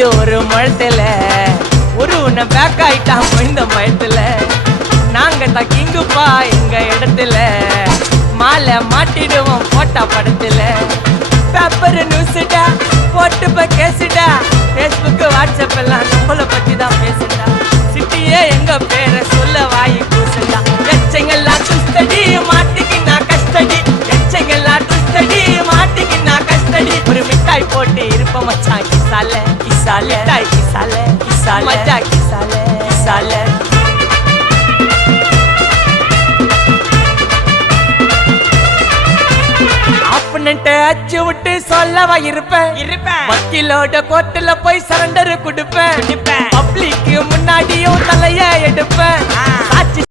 மயிலு ஒரு முழத்துல ஒரு உன்னை பேக் ஆயிட்டான் இந்த மயத்துல. நாங்க தான் கிங்குப்பா எங்க இடத்துல, மாலை மாட்டிடுவோம் போட்டா படத்துல. பேப்பர் நியூஸ்டா போட்டு கேசுடா, பேஸ்புக் வாட்ஸ்அப் எல்லாம் நம்மளை பத்தி தான் பேசுடா. சிட்டியே எங்க பேரை சொல்ல வாய் கூசுடா. எச்சங்கெல்லாம் துஸ்தடி மாட்டிக்கு நான் கஸ்டடி, எச்சங்கெல்லாம் துஸ்தடி மாட்டிக்கு நான் கஸ்டடி. ஒரு மிட்டாய் போட்டு இருப்ப மச்சான் கிசால கிசால, மிட்டாய் கிசால கிசால, மச்சா கிசால கிசால. அச்சு விட்டு சொல்லவா இருப்பேன், வக்கீலோட கோர்ட்டுல போய் சரண்டர் கொடுப்பேன். பப்ளிக்கு முன்னாடியும் தலைய எடுப்பேன்.